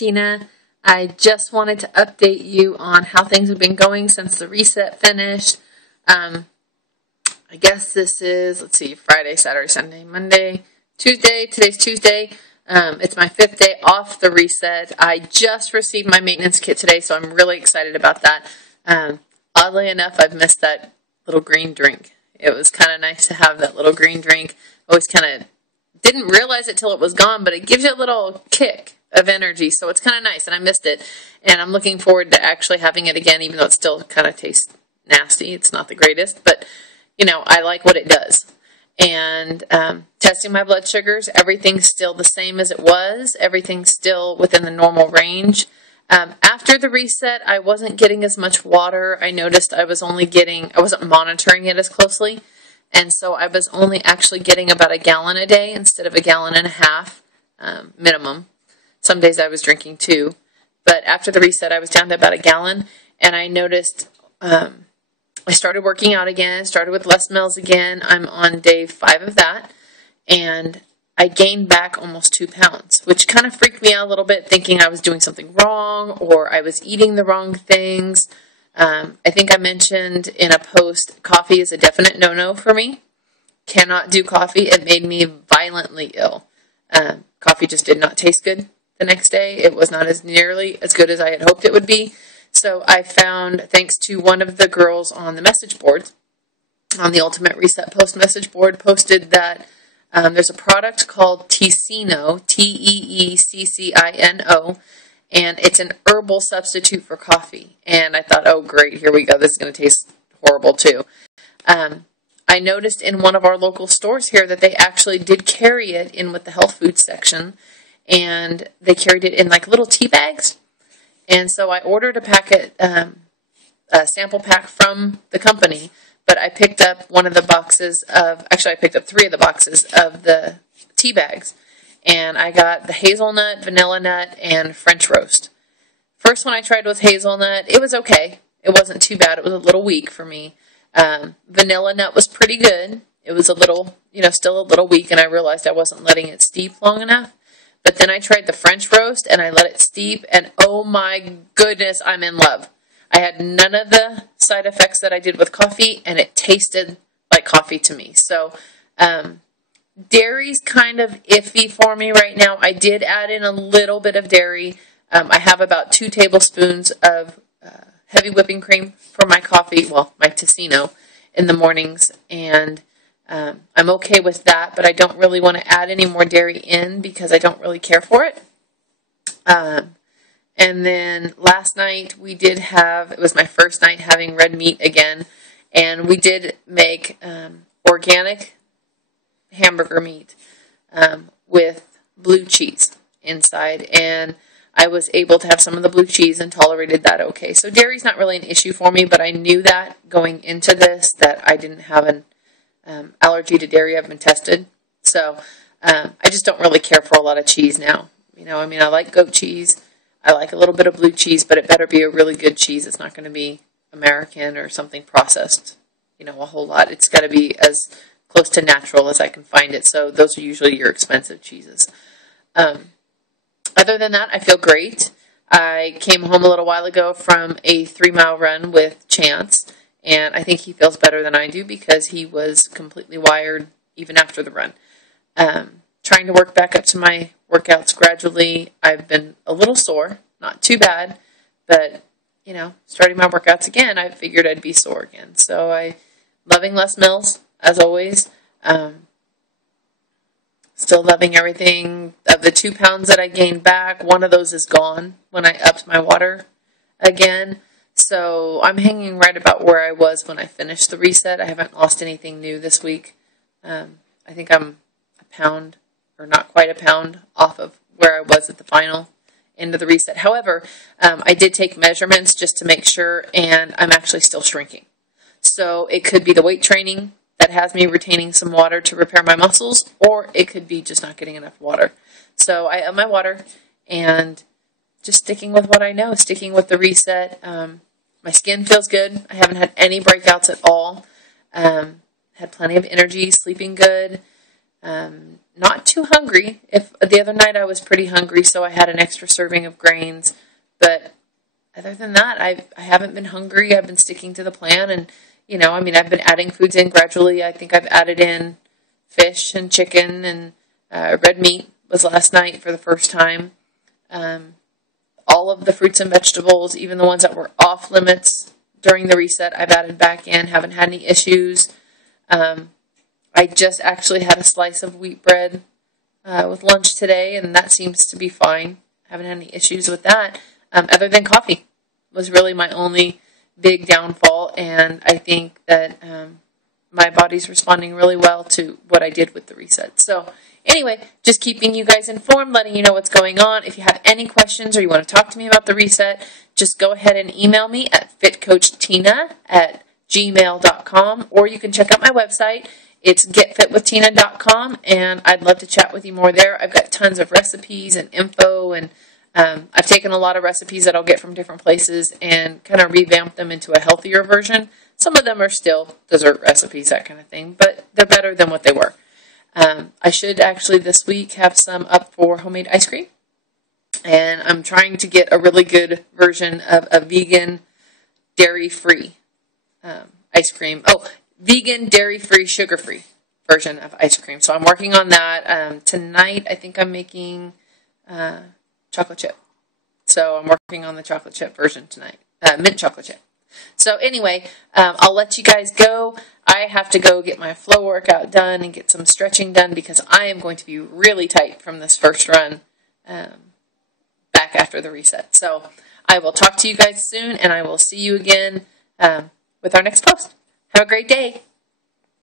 Tina. I just wanted to update you on how things have been going since the reset finished. I guess this is, let's see, Friday, Saturday, Sunday, Monday, Tuesday. Today's Tuesday. It's my 5th day off the reset. I just received my maintenance kit today, so I'm really excited about that. Oddly enough, I've missed that little green drink. It was kind of nice to have that little green drink. Always kind of didn't realize it till it was gone, but it gives you a little kick of energy, so it's kind of nice, and I missed it. And I'm looking forward to actually having it again, even though it still kind of tastes nasty. It's not the greatest, but, you know, I like what it does. And testing my blood sugars, everything's still the same as it was. Everything's still within the normal range. After the reset, I wasn't getting as much water. I noticed I wasn't monitoring it as closely. And so I was only actually getting about a gallon a day instead of a gallon and a half minimum. Some days I was drinking 2. But after the reset, I was down to about a gallon. And I noticed I started working out again, started with Les Mills again. I'm on day 5 of that. And I gained back almost 2 pounds, which kind of freaked me out a little bit, thinking I was doing something wrong or I was eating the wrong things. I think I mentioned in a post, coffee is a definite no-no for me. Cannot do coffee. It made me violently ill. Coffee just did not taste good the next day. It was not as nearly as good as I had hoped it would be. So I found, thanks to one of the girls on the message board, on the Ultimate Reset Post message board, posted that there's a product called Teeccino, Teeccino, and it's an herbal substitute for coffee. And I thought, oh, great, here we go. This is going to taste horrible, too. I noticed in one of our local stores here that they actually did carry it in with the health food section, and they carried it in like little tea bags. And so I ordered a packet, a sample pack from the company, but I picked up one of the boxes of, actually I picked up 3 of the boxes of the tea bags. And I got the hazelnut, vanilla nut, and French roast. First one I tried with hazelnut, it was okay. It wasn't too bad. It was a little weak for me. Vanilla nut was pretty good. It was a little, still a little weak, and I realized I wasn't letting it steep long enough. But then I tried the French roast, and I let it steep, and oh my goodness, I'm in love. I had none of the side effects that I did with coffee, and it tasted like coffee to me. So, dairy's kind of iffy for me right now. I did add in a little bit of dairy. I have about 2 tablespoons of heavy whipping cream for my coffee, well, my Teeccino, in the mornings, and I'm okay with that, but I don't really want to add any more dairy in because I don't really care for it. And then last night we did have, it was my first night having red meat again, and we did make organic hamburger meat with blue cheese inside, and I was able to have some of the blue cheese and tolerated that okay. So dairy's not really an issue for me, but I knew that going into this that I didn't have an allergy to dairy. I've been tested. So I just don't really care for a lot of cheese now. I like goat cheese. I like a little bit of blue cheese, but it better be a really good cheese. It's not going to be American or something processed, a whole lot. It's got to be as close to natural as I can find it. So those are usually your expensive cheeses. Other than that, I feel great. I came home a little while ago from a 3-mile run with Chance, and I think he feels better than I do because he was completely wired even after the run. Trying to work back up to my workouts gradually. I've been a little sore, not too bad, but, starting my workouts again, I figured I'd be sore again. So loving Les Mills, as always. Still loving everything. Of the 2 pounds that I gained back, one of those is gone when I upped my water again. So I'm hanging right about where I was when I finished the reset. I haven't lost anything new this week. I think I'm a pound, or not quite a pound, off of where I was at the final end of the reset. However, I did take measurements just to make sure, and I'm actually still shrinking. So it could be the weight training that has me retaining some water to repair my muscles, or it could be just not getting enough water. So I up my water and just sticking with what I know, sticking with the reset. My skin feels good. I haven't had any breakouts at all. Had plenty of energy, sleeping good. Not too hungry. If the other night I was pretty hungry, so I had an extra serving of grains. But other than that, I haven't been hungry. I've been sticking to the plan, and I've been adding foods in gradually. I think I've added in fish and chicken, and red meat was last night for the first time. All of the fruits and vegetables, even the ones that were off limits during the reset, I've added back in. Haven't had any issues. I just actually had a slice of wheat bread with lunch today, and that seems to be fine. Haven't had any issues with that, other than coffee was really my only big downfall, and I think that my body's responding really well to what I did with the reset. So anyway, just keeping you guys informed, letting you know what's going on. If you have any questions or you want to talk to me about the reset, just go ahead and email me at fitcoachtina@gmail.com, or you can check out my website. It's getfitwithtina.com, and I'd love to chat with you more there. I've got tons of recipes and info, and I've taken a lot of recipes that I'll get from different places and kind of revamped them into a healthier version. Some of them are still dessert recipes, that kind of thing, but they're better than what they were. I should actually this week have some up for homemade ice cream, and I'm trying to get a really good version of a vegan, dairy-free ice cream. Oh, vegan, dairy-free, sugar-free version of ice cream. So I'm working on that. Tonight, I think I'm making chocolate chip. So I'm working on the chocolate chip version tonight. Mint chocolate chip. So anyway, I'll let you guys go. I have to go get my flow workout done and get some stretching done because I am going to be really tight from this first run back after the reset. So I will talk to you guys soon, and I will see you again with our next post. Have a great day.